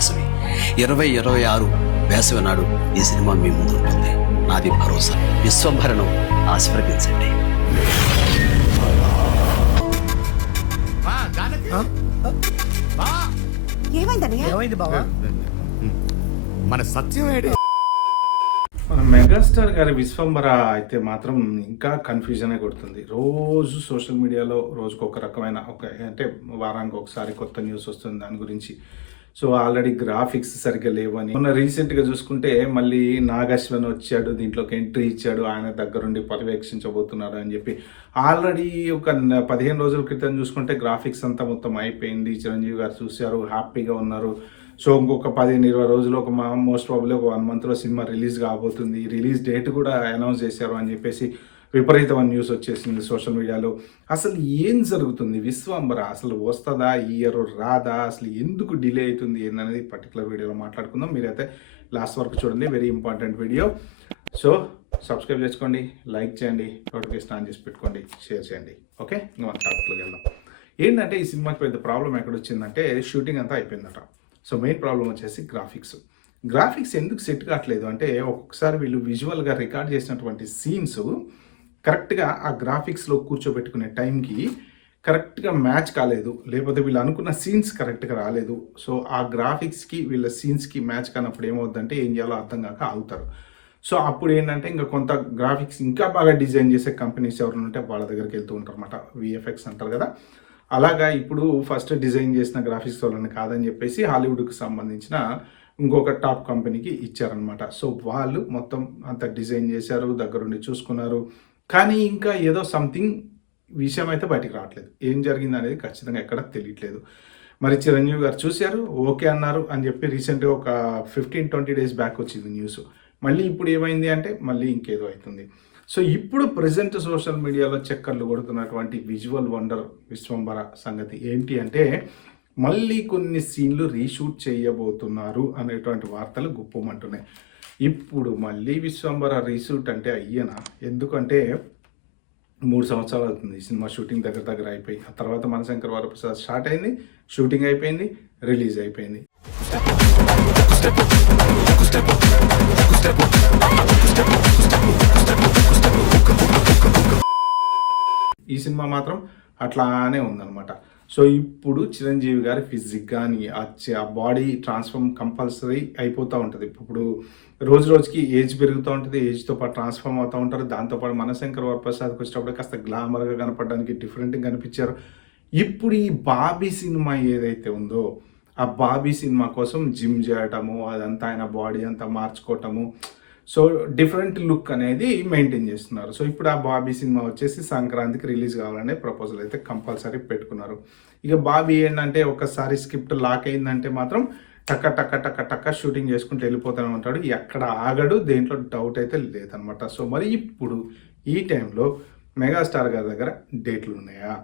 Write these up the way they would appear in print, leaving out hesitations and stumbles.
వేసవి 2026 వేసవి నాడు ఈ సినిమా మీ ముందు ఉంటుంది. నాది భరోసా. విశ్వంభరను ఆశీర్వదించండి. ఏమైంది బావా? మన సత్యం ఏడే. మన మెగాస్టార్ గారి విశ్వంబర అయితే మాత్రం ఇంకా కన్ఫ్యూజనే కొడుతుంది. రోజు సోషల్ మీడియాలో రోజుకు ఒక రకమైన అంటే వారానికి ఒకసారి కొత్త న్యూస్ వస్తుంది దాని గురించి. సో ఆల్రెడీ గ్రాఫిక్స్ సరిగ్గా లేవని మొన్న రీసెంట్గా చూసుకుంటే మళ్ళీ నాగశ్వన్ వచ్చాడు, దీంట్లోకి ఎంట్రీ ఇచ్చాడు, ఆయన దగ్గరుండి పర్యవేక్షించబోతున్నారు అని చెప్పి ఆల్రెడీ ఒక 15 రోజుల క్రితం చూసుకుంటే గ్రాఫిక్స్ అంతా మొత్తం అయిపోయింది. చిరంజీవి గారు చూశారు, హ్యాపీగా ఉన్నారు. సో ఇంకొక 15-20 రోజులు ఒక మోస్ట్ ప్రాబ్లీ ఒక 1 monthలో సినిమా రిలీజ్ కాబోతుంది. రిలీజ్ డేట్ కూడా అనౌన్స్ చేశారు అని చెప్పేసి విపరీతమైన న్యూస్ వచ్చేసింది సోషల్ మీడియాలో. అసలు ఏం జరుగుతుంది? విశ్వంబర అసలు వస్తుందా, ఈ ఇయర్ రాదా, అసలు ఎందుకు డిలే అవుతుంది ఏందనేది పర్టికులర్ వీడియోలో మాట్లాడుకుందాం. మీరైతే లాస్ట్ వరకు చూడండి, very important video. So subscribe చేసుకోండి, లైక్ చేయండి, నోటిఫికేషన్ ఆన్ చేసి పెట్టుకోండి, షేర్ చేయండి. ఓకే, ఇంకా మన టాపిక్లోకి వెళ్దాం. ఏంటంటే ఈ సినిమాకి పెద్ద ప్రాబ్లం ఎక్కడ వచ్చిందంటే షూటింగ్ అంతా అయిపోయిందట. సో మెయిన్ ప్రాబ్లం వచ్చేసి గ్రాఫిక్స్ ఎందుకు సెట్ కావట్లేదు అంటే ఒక్కొక్కసారి వీళ్ళు విజువల్గా రికార్డ్ చేసినటువంటి సీన్స్ కరెక్ట్గా ఆ గ్రాఫిక్స్లో కూర్చోబెట్టుకునే టైంకి కరెక్ట్గా మ్యాచ్ కాలేదు, లేకపోతే వీళ్ళు అనుకున్న సీన్స్ కరెక్ట్గా రాలేదు. సో ఆ గ్రాఫిక్స్కి వీళ్ళ సీన్స్కి మ్యాచ్ కానప్పుడు ఏమవుద్దంటే ఏం చేయాలో అర్థం కాక ఆగుతారు. సో అప్పుడు ఏంటంటే ఇంకా కొంత గ్రాఫిక్స్ ఇంకా బాగా డిజైన్ చేసే కంపెనీస్ ఎవరైనా ఉంటే వాళ్ళ దగ్గరికి వెళ్తూ ఉంటారు అనమాట. విఎఫ్ఎక్స్ అంటారు కదా, అలాగా ఇప్పుడు ఫస్ట్ డిజైన్ చేసిన గ్రాఫిక్స్ వాళ్ళని కాదని చెప్పేసి హాలీవుడ్కి సంబంధించిన ఇంకొక టాప్ కంపెనీకి ఇచ్చారనమాట. సో వాళ్ళు మొత్తం అంత డిజైన్ చేశారు, దగ్గరుండి చూసుకున్నారు. కానీ ఇంకా ఏదో సంథింగ్ విషయం అయితే బయటికి రావట్లేదు. ఏం జరిగింది అనేది ఖచ్చితంగా ఎక్కడ తెలియట్లేదు. మరి చిరంజీవి గారు చూశారు, ఓకే అన్నారు అని చెప్పి రీసెంట్గా ఒక 15-20 days బ్యాక్ వచ్చింది న్యూస్. మళ్ళీ ఇప్పుడు ఏమైంది అంటే మళ్ళీ ఇంకేదో అవుతుంది. సో ఇప్పుడు ప్రజెంట్ సోషల్ మీడియాలో చక్కర్లు కొడుతున్నటువంటి విజువల్ వండర్ విశ్వంబర సంగతి ఏంటి అంటే మళ్ళీ కొన్ని సీన్లు రీషూట్ చేయబోతున్నారు అనేటువంటి వార్తలు గుప్పమంటున్నాయి. ఇప్పుడు మళ్ళీ విశ్వంబర రీషూట్ అంటే అయ్యనా? ఎందుకంటే 3 సంవత్సరాలు అవుతుంది ఈ సినిమా షూటింగ్ దగ్గర అయిపోయి. ఆ తర్వాత మనశంకర్ వరప్రసాద్ స్టార్ట్ అయింది, షూటింగ్ అయిపోయింది, రిలీజ్ అయిపోయింది. ఈ సినిమా మాత్రం అట్లానే ఉందన్నమాట. సో ఇప్పుడు చిరంజీవి గారి ఫిజిక్ కానీ ఆ బాడీ ట్రాన్స్ఫార్మ్ కంపల్సరీ అయిపోతూ ఉంటుంది. ఇప్పుడు రోజు రోజుకి ఏజ్ పెరుగుతూ ఉంటుంది, ఏజ్తో పాటు ట్రాన్స్ఫార్మ్ అవుతూ ఉంటారు. దాంతోపాటు మనశంకర్ వరప్రసాద్కి వచ్చేటప్పుడు కాస్త గ్లామర్గా కనపడడానికి డిఫరెంట్గా కనిపించారు. ఇప్పుడు ఈ బాబీ సినిమా ఏదైతే ఉందో ఆ బాబీ సినిమా కోసం జిమ్ చేయటము, అదంతా ఆయన బాడీ అంతా మార్చుకోవటము, సో డిఫరెంట్ లుక్ అనేది మెయింటైన్ చేస్తున్నారు. సో ఇప్పుడు ఆ బాబీ సినిమా వచ్చేసి సంక్రాంతికి రిలీజ్ కావాలనే ప్రపోజల్ అయితే కంపల్సరీ పెట్టుకున్నారు. ఇక బాబీ ఏంటంటే ఒకసారి స్క్రిప్ట్ లాక్ అయిందంటే మాత్రం టక్క షూటింగ్ చేసుకుంటూ వెళ్ళిపోతూనే ఉంటాడు, ఎక్కడ ఆగడు, దేంట్లో డౌట్ అయితే లేదనమాట. సో మరి ఇప్పుడు ఈ టైంలో మెగాస్టార్ గారి దగ్గర డేట్లు ఉన్నాయా?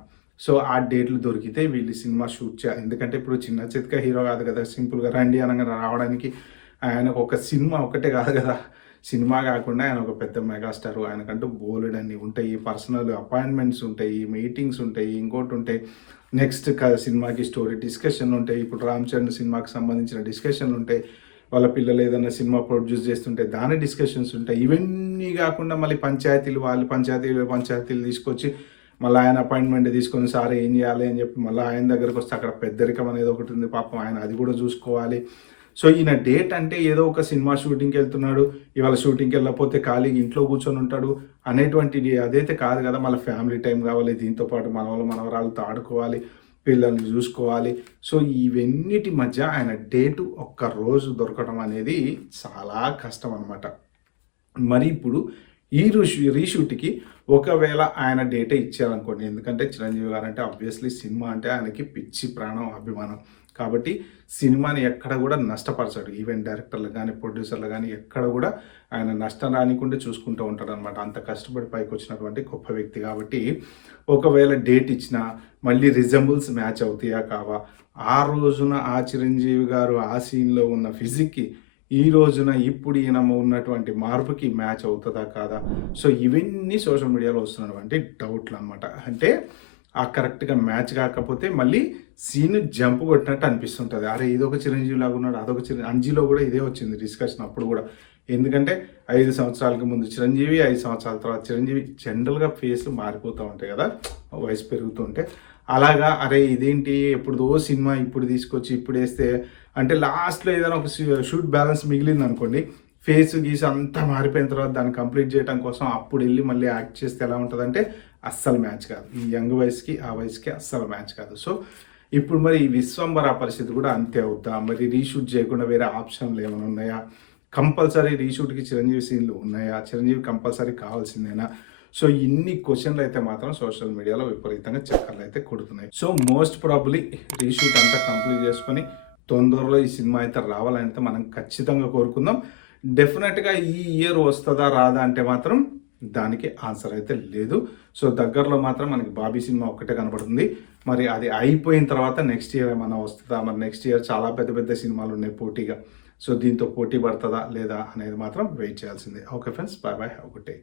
సో ఆ డేట్లు దొరికితే వీళ్ళు సినిమా షూట్ చేయాలి. ఎందుకంటే ఇప్పుడు చిన్న చిత్క హీరో కాదు కదా, సింపుల్గా రండి అనగా రావడానికి ఆయనకు ఒక సినిమా ఒకటే కాదు కదా, సినిమా కాకుండా ఆయన ఒక పెద్ద మెగాస్టార్. ఆయనకంటూ బోలెడ్ అన్నీ ఉంటాయి, పర్సనల్ అపాయింట్మెంట్స్ ఉంటాయి, మీటింగ్స్ ఉంటాయి, ఇంకోటి ఉంటాయి, నెక్స్ట్ సినిమాకి స్టోరీ డిస్కషన్ ఉంటాయి, ఇప్పుడు రామ్ చరణ్ సినిమాకి సంబంధించిన డిస్కషన్లు ఉంటాయి, వాళ్ళ పిల్లలు ఏదైనా సినిమా ప్రొడ్యూస్ చేస్తుంటే దాని డిస్కషన్స్ ఉంటాయి. ఇవన్నీ కాకుండా మళ్ళీ పంచాయతీలు తీసుకొచ్చి మళ్ళీ ఆయన అపాయింట్మెంట్ తీసుకొని సార్ ఏం చేయాలి అని చెప్పి మళ్ళీ ఆయన దగ్గరకు వస్తే అక్కడ పెద్దరికం అనేది ఒకటి ఉంది, పాపం ఆయన అది కూడా చూసుకోవాలి. సో ఈయన డేట్ అంటే ఏదో ఒక సినిమా షూటింగ్కి వెళ్తున్నాడు, ఇవాళ షూటింగ్కి వెళ్ళకపోతే ఖాళీగా ఇంట్లో కూర్చొని ఉంటాడు అనేటువంటిది అదైతే కాదు కదా. మళ్ళీ ఫ్యామిలీ టైం కావాలి, దీంతోపాటు మనవరాలతో ఆడుకోవాలి, పిల్లల్ని చూసుకోవాలి. సో ఇవన్నిటి మధ్య ఆయన డేటు ఒక్క రోజు దొరకడం అనేది చాలా కష్టం అనమాట. మరి ఇప్పుడు ఈ రీషూట్కి ఒకవేళ ఆయన డేటే ఇచ్చారనుకోండి, ఎందుకంటే చిరంజీవి గారు అంటే ఆబ్వియస్లీ సినిమా అంటే ఆయనకి పిచ్చి ప్రాణం, అభిమానం. కాబట్టి సినిమాని ఎక్కడ కూడా నష్టపరచాడు. ఈవెన్ డైరెక్టర్లు కానీ ప్రొడ్యూసర్లు కానీ ఎక్కడ కూడా ఆయన నష్టం రానికుండా చూసుకుంటూ ఉంటాడు అనమాట. అంత కష్టపడి పైకి వచ్చినటువంటి గొప్ప వ్యక్తి. కాబట్టి ఒకవేళ డేట్ ఇచ్చినా మళ్ళీ రిజంబుల్స్ మ్యాచ్ అవుతాయా కావా, ఆ రోజున ఆ చిరంజీవి గారు ఆ సీన్లో ఉన్న ఫిజిక్కి ఈ రోజున ఇప్పుడు ఈయన ఉన్నటువంటి మార్పుకి మ్యాచ్ అవుతుందా కాదా. సో ఇవన్నీ సోషల్ మీడియాలో వస్తున్నటువంటి డౌట్లు అనమాట. అంటే ఆ కరెక్ట్గా మ్యాచ్ కాకపోతే మళ్ళీ సీన్ జంప్ కొట్టినట్టు అనిపిస్తుంటుంది. అరే ఇదొక చిరంజీవి లాగా ఉన్నాడు, అదొక అంజీలో కూడా ఇదే వచ్చింది డిస్కషన్ అప్పుడు కూడా. ఎందుకంటే 5 సంవత్సరాలకు ముందు చిరంజీవి, 5 సంవత్సరాల తర్వాత చిరంజీవి, జనరల్గా ఫేస్లు మారిపోతూ ఉంటాయి కదా వయసు పెరుగుతుంటే. అలాగా అరే ఇదేంటి ఎప్పుడుదో సినిమా ఇప్పుడు తీసుకొచ్చి ఇప్పుడు వేస్తే అంటే లాస్ట్లో ఏదైనా ఒక షూట్ బ్యాలెన్స్ మిగిలింది అనుకోండి, ఫేస్ గీసి అంతా మారిపోయిన తర్వాత దాన్ని కంప్లీట్ చేయడం కోసం అప్పుడు వెళ్ళి మళ్ళీ యాక్ట్ చేస్తే ఎలా ఉంటుందంటే అస్సలు మ్యాచ్ కాదు. ఈ యంగ్ వయసుకి ఆ వయసుకి అస్సలు మ్యాచ్ కాదు. సో ఇప్పుడు మరి ఈ విశ్వంబర పరిస్థితి కూడా అంతే అవుద్దా? మరి రీషూట్ చేయకుండా వేరే ఆప్షన్లు ఏమైనా ఉన్నాయా? కంపల్సరీ రీషూట్కి చిరంజీవి సీన్లు ఉన్నాయా? చిరంజీవి కంపల్సరీ కావాల్సిందేనా? సో ఇన్ని క్వశ్చన్లు అయితే మాత్రం సోషల్ మీడియాలో విపరీతంగా చక్కర్లు అయితే కొడుతున్నాయి. సో మోస్ట్ ప్రాబబ్లీ రీషూట్ అంతా కంప్లీట్ చేసుకొని తొందరలో ఈ సినిమా అయితే రావాలంటే మనం ఖచ్చితంగా కోరుకుందాం. డెఫినెట్గా ఈ ఇయర్ వస్తుందా రాదా అంటే మాత్రం దానికి ఆన్సర్ అయితే లేదు. సో దగ్గరలో మాత్రం మనకి బాబీ సినిమా ఒక్కటే కనబడుతుంది. మరి అది అయిపోయిన తర్వాత నెక్స్ట్ ఇయర్ ఏమైనా వస్తుందా? మరి నెక్స్ట్ ఇయర్ చాలా పెద్ద పెద్ద సినిమాలు ఉన్నాయి పోటీగా. సో దీంతో పోటీ పడుతుందా లేదా అనేది మాత్రం వెయిట్ చేయాల్సిందే. Okay friends, bye bye, have good day.